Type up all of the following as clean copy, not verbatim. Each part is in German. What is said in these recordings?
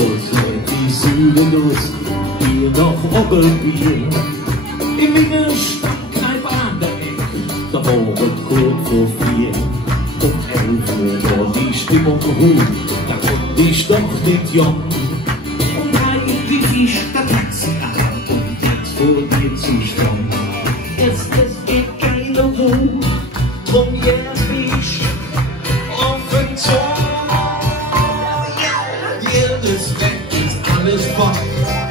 die Südenlust, hier noch Obbelbier. Im Innenstadtkneipe an der Eck, da morgen kurz vor 4. Um 11 Uhr war die Stimmung hoch, da konnte ich doch nicht jammern. Um 3 rief ich der Taxi an, um jetzt vor dir zu stehen. Es gibt keine Ruhe, drum jetzt ich offen zu. Jedes Weg ist alles fort,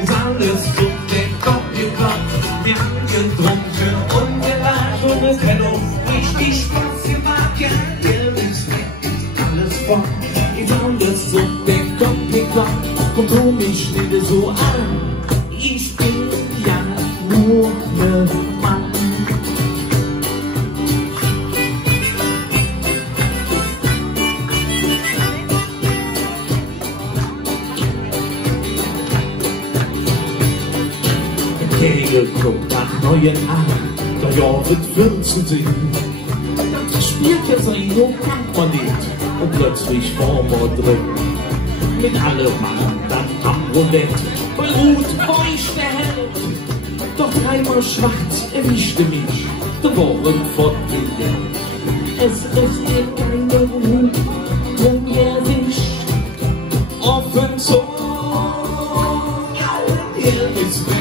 ist alles zu den Kopf gebracht. Wir haben getrunken und gelacht und es hat auch richtig Spaß gemacht. Ja, jedes Weg ist alles fort, ist alles zu den Kopf gebracht. Komm, tu mich nicht so an, ich bin ja nur ne Mann. Club nach neuen Abend, der Jahr wird 14 singen. Das spielt ja sein Hochkampfmanit und plötzlich vor mir drin. Mit allem Mann dann am Roulette, bei Rot war ich der Held. Doch dreimal schwarz erwischte mich, der Wochen fortgegangen. Es gibt keine Ruhe, drum er sich offen so. Er ist weg.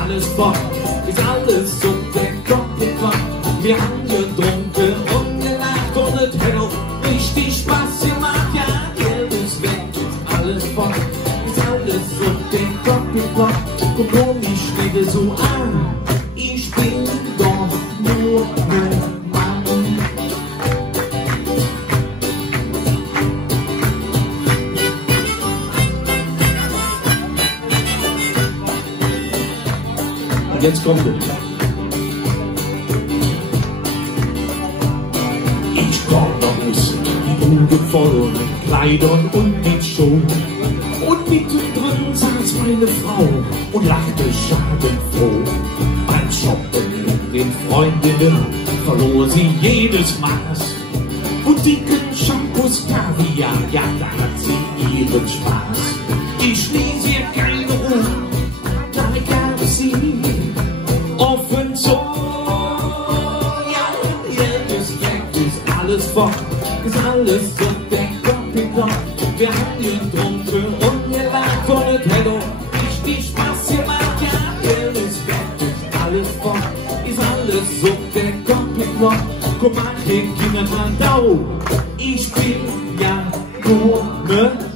Alles fort, ist alles um den Kopf gebracht. Wir haben getrunken und gelacht und es hat auch richtig Spaß gemacht. Ja, Geld ist weg, ist alles fort, ist alles um den Kopf gebracht. Und komm mich nicht so an, ich bin doch nur ein Mann. Jetzt kommt es. Ich komm nach Hause, die Bude voll mit Kleidern und mit Schuhen. Und mittendrin saß meine Frau und lachte schadenfroh. Beim Shoppen mit den Freundinnen verlor sie jedes Maß. Boutiquen, Shampoos, Kaviar, ja, da hat sie ihren Spaß. Ich ließ ihr keine Ruhe, da gab sie offen so. Ja, jedes weg ist alles fort, ist alles so der Kopf gebracht. Wir haben getrunken und gelacht und es hat auch richtig Spaß gemacht. Ja, jedes weg ist alles fort, ist alles so der Kopf gebracht. Komm mal, Kinder, mal da, ich bin ja nur ne